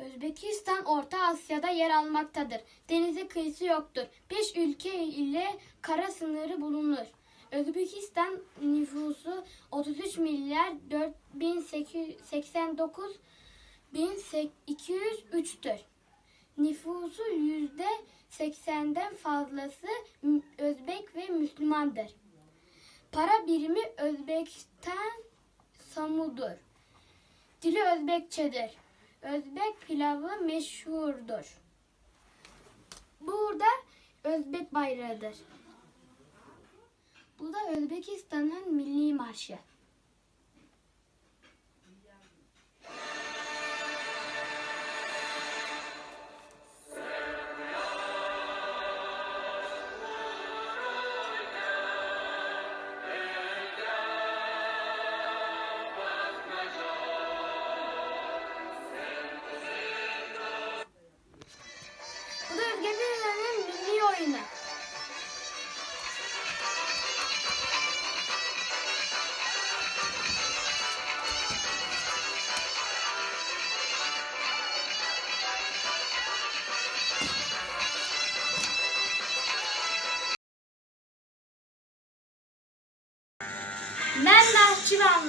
Özbekistan Orta Asya'da yer almaktadır. Denize kıyısı yoktur. Beş ülke ile kara sınırı bulunur. Özbekistan nüfusu 33 milyar 4089 1203'tür. Nüfusu yüzde 80'den fazlası Özbek ve Müslümandır. Para birimi Özbekistan Samudur. Dili Özbekçedir. Özbek pilavı meşhurdur. Burada Özbek bayrağıdır. Bu da Özbekistan'ın milli marşı.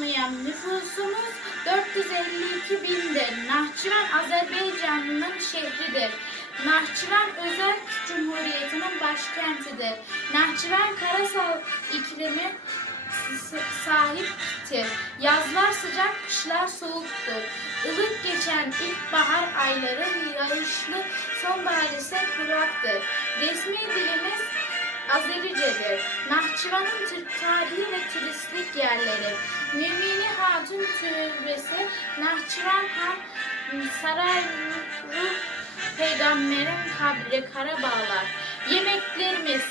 Nahçıvanlıyım. Nüfusumuz 452 bindir. Nahçıvan Azerbaycan'ın şehridir. Nahçıvan Özerk Cumhuriyeti'nin başkentidir. Nahçıvan karasal iklimi sahiptir. Yazlar sıcak, kışlar soğuktur. Ilık geçen ilkbahar ayları yağışlı, sonbahar ise kuraktır. Resmi dilimiz Azerice'dir. Nahçıvan'ın tarihi ve turistik yerleri. Mümini Hatun Türbesi, Nahçıvan Han Saray Ruh Peygamber'in kabri Karabağlar. Yemeklerimiz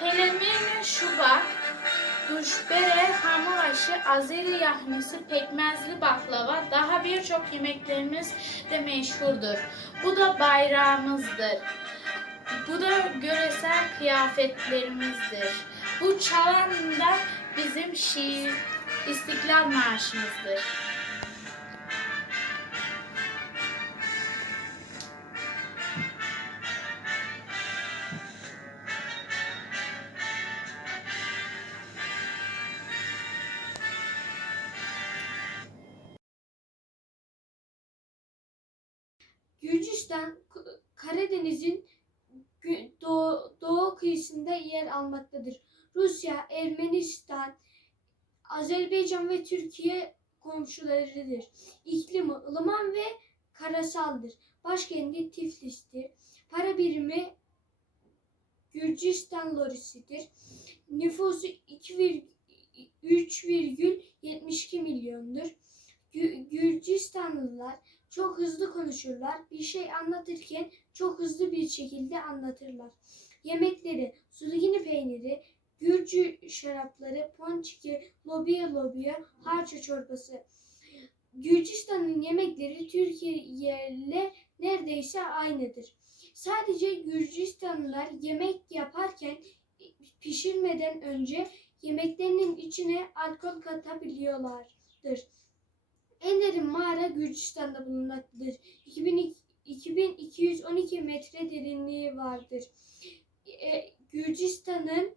Pelemin Şubak, Duşbere, hamur aşı, Azeri yahnisi, pekmezli baklava, daha birçok yemeklerimiz de meşhurdur. Bu da bayrağımızdır. Bu da göresel kıyafetlerimizdir. Bu çalan da bizim şiir İstiklal Marşımızdır. Gürcistan kıyısında yer almaktadır. Rusya, Ermenistan, Azerbaycan ve Türkiye komşularıdır. İklimi ılıman ve karasaldır. Başkenti Tiflis'tir. Para birimi Gürcistan lorisidir. Nüfusu 3,72 milyondur. Gü- Gürcistanlılar çok hızlı konuşurlar. Bir şey anlatırken çok hızlı bir şekilde anlatırlar. Yemekleri zulhini peyniri, Gürcü şarapları, ponçiki, lobiya lobiya, harça çorbası. Gürcistan'ın yemekleri Türkiye ile neredeyse aynıdır. Sadece Gürcistanlılar yemek yaparken pişirmeden önce yemeklerinin içine alkol katabiliyorlardır. En derin mağara Gürcistan'da bulunmaktadır. 2000 2212 metre derinliği vardır. E, Gürcistan'ın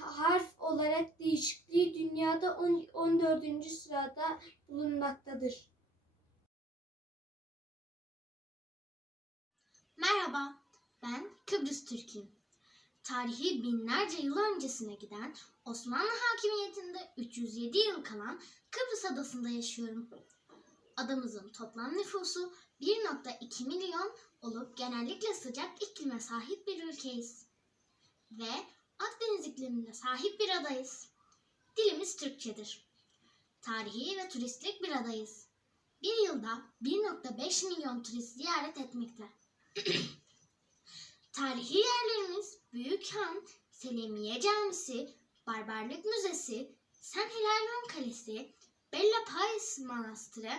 harf olarak değişikliği dünyada on- 14. sırada bulunmaktadır. Merhaba, ben Kıbrıs Türk'üyüm. Tarihi binlerce yıl öncesine giden Osmanlı hakimiyetinde 307 yıl kalan Kıbrıs adasında yaşıyorum. Adamızın toplam nüfusu 1.2 milyon olup genellikle sıcak iklime sahip bir ülkeyiz. Ve Akdeniz iklimine sahip bir adayız. Dilimiz Türkçedir. Tarihi ve turistik bir adayız. Bir yılda 1.5 milyon turist ziyaret etmekte. Tarihi yerlerimiz Büyükhan, Selimiye Camisi, Barbarlık Müzesi, Sen Hilalyon Kalesi, Bella Pais Manastırı,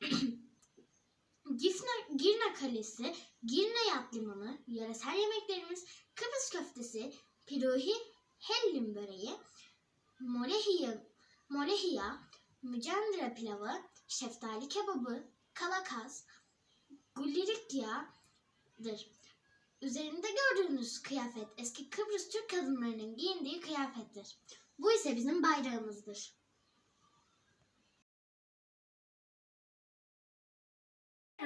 Gifna, Girne Kalesi, Girne Yat Limanı, yöresel yemeklerimiz Kıbrıs köftesi, piruhi, hellim böreği, molehiya, molehiya, mücendire pilavı, şeftali kebabı, kalakaz, Gulirya'dır. Üzerinde gördüğünüz kıyafet eski Kıbrıs Türk kadınlarının giyindiği kıyafettir. Bu ise bizim bayrağımızdır.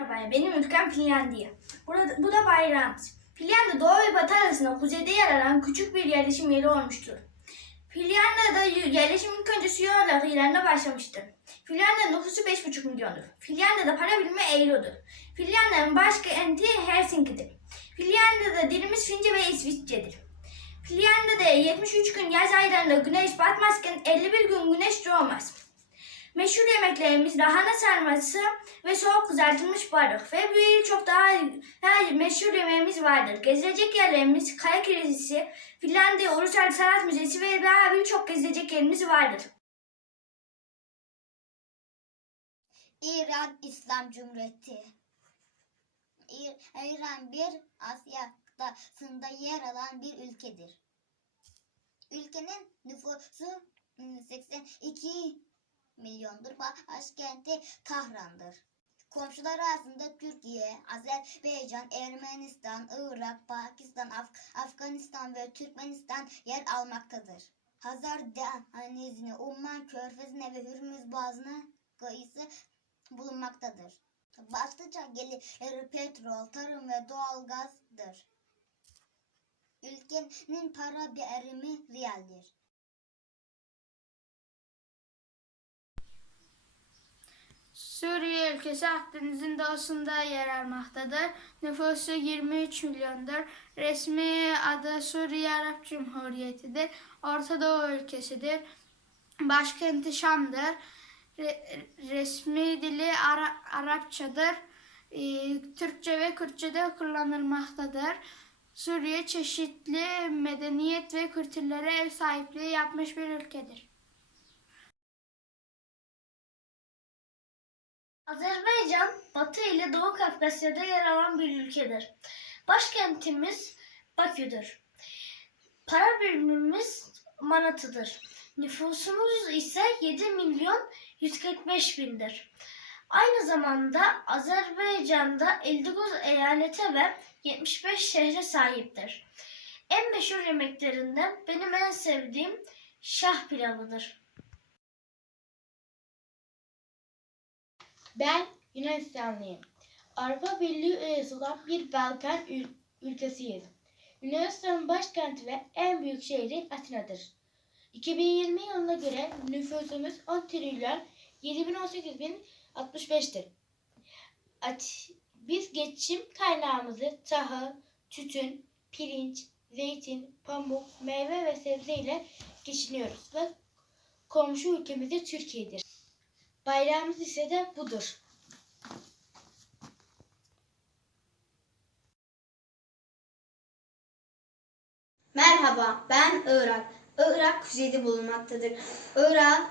Merhaba, benim ülkem Finlandiya. Burada, bu da bayrağımız. Finlandiya doğu ve batı arasında kuzeyde yer alan küçük bir yerleşim yeri olmuştur. Finlandiya'da yerleşim ilk önce su yollarıyla başlamıştır. Finlandiya nüfusu 5,5 milyondur. Finlandiya'da para birimi eurodur. Finlandiya'nın başkenti Helsinki'dir. Finlandiya'da dilimiz Fince ve İsviççedir. Finlandiya'da 73 gün yaz aylarında güneş batmazken 51 gün güneş doğmaz. Meşhur yemeklerimiz lahana sarması ve soğuk kızartılmış balık ve birçok daha, daha meşhur yemeğimiz vardır. Gezilecek yerlerimiz Kaya Kilisesi, Finlandiya Ulusal Sanat Müzesi ve daha birçok gezilecek yerimiz vardır. İran İslam Cumhuriyeti. İr- İran bir Asya kıtasında yer alan bir ülkedir. Ülkenin nüfusu ım, 82 milyondur. Başkenti Tahran'dır. Komşuları arasında Türkiye, Azerbaycan, Ermenistan, Irak, Pakistan, Af- Afganistan ve Türkmenistan yer almaktadır. Hazar Denizi'ne, Umman Körfezi'ne ve Hürmüz Boğazı'na kıyısı bulunmaktadır. Başlıca gelirleri petrol, tarım ve doğalgazdır. Ülkenin para birimi riyaldir. Suriye ülkesi Akdeniz'in doğusunda yer almaktadır. Nüfusu 23 milyondur. Resmi adı Suriye Arap Cumhuriyeti'dir. Orta Doğu ülkesidir. Başkenti Şam'dır. Re- resmi dili Ara- Arapçadır. Ee, Türkçe ve Kürtçe'de kullanılmaktadır. Suriye çeşitli medeniyet ve kültürlere ev sahipliği yapmış bir ülkedir. Azerbaycan, Batı ile Doğu Kafkasya'da yer alan bir ülkedir. Başkentimiz Bakü'dür. Para birimimiz manatıdır. Nüfusumuz ise 7 milyon 145 bindir. Aynı zamanda Azerbaycan'da 59 eyalete ve 75 şehre sahiptir. En meşhur yemeklerinden benim en sevdiğim şah pilavıdır. Ben Yunanistanlıyım. Avrupa Birliği üyesi olan bir Balkan ül- ülkesiyiz. Yunanistan'ın başkenti ve en büyük şehri Atina'dır. 2020 yılına göre nüfusumuz 10 trilyon 7018 bin 65'tir. At- Biz geçim kaynağımızı tahıl, tütün, pirinç, zeytin, pamuk, meyve ve sebze ile geçiniyoruz ve komşu ülkemiz de Türkiye'dir. Bayrağımız ise de budur. Merhaba, ben Irak. Irak kuzeyde bulunmaktadır. Irak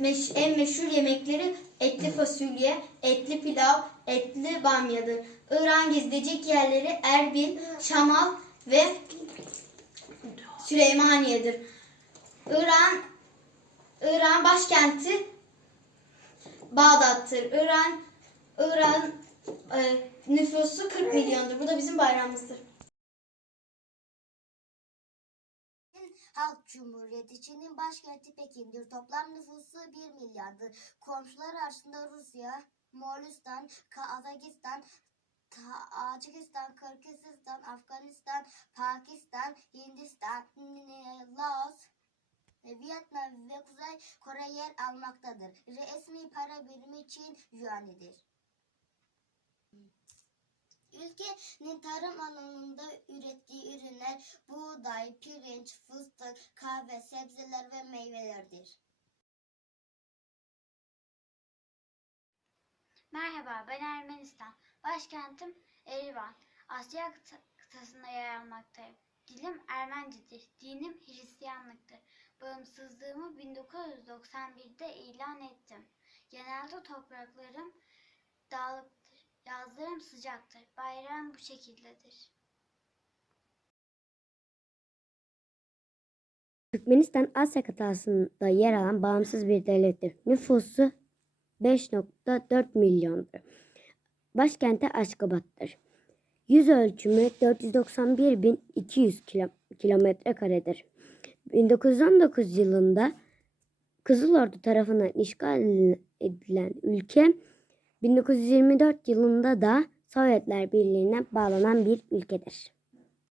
meş- en meşhur yemekleri etli fasulye, etli pilav, etli bamyadır. İran gezilecek yerleri Erbil, Şamal ve Süleymaniye'dir. İran İran başkenti Bağdat'tır. İran İran e, nüfusu 40 milyondur. Bu da bizim bayrağımızdır. Çin Halk Cumhuriyeti Çin'in başkenti Pekin'dir. Toplam nüfusu 1 milyardır. Komşular arasında Rusya, Moğolistan, Kazakistan, Tacikistan, Kırgızistan, Afganistan, Pakistan, Hindistan, Laos, Vietnam ve Kuzey Kore yer almaktadır. Resmi para birimi Çin Yuani'dir. Ülkenin tarım alanında ürettiği ürünler buğday, pirinç, fıstık, kahve, sebzeler ve meyvelerdir. Merhaba, ben Ermenistan. Başkentim Erivan. Asya kıta- kıtasında yer almaktayım. Dilim Ermenicedir. Dinim Hristiyanlıktır. Bağımsızlığımı 1991'de ilan ettim. Genelde topraklarım dağlıktır. Yazlarım sıcaktır. Bayrağım bu şekildedir. Türkmenistan Asya kıtasında yer alan bağımsız bir devlettir. Nüfusu 5.4 milyondur. başkenti Aşkabat'tır. Yüz ölçümü 491.200 kilo- kilometre karedir. 1919 yılında Kızıl Ordu tarafından işgal edilen ülke 1924 yılında da Sovyetler Birliği'ne bağlanan bir ülkedir.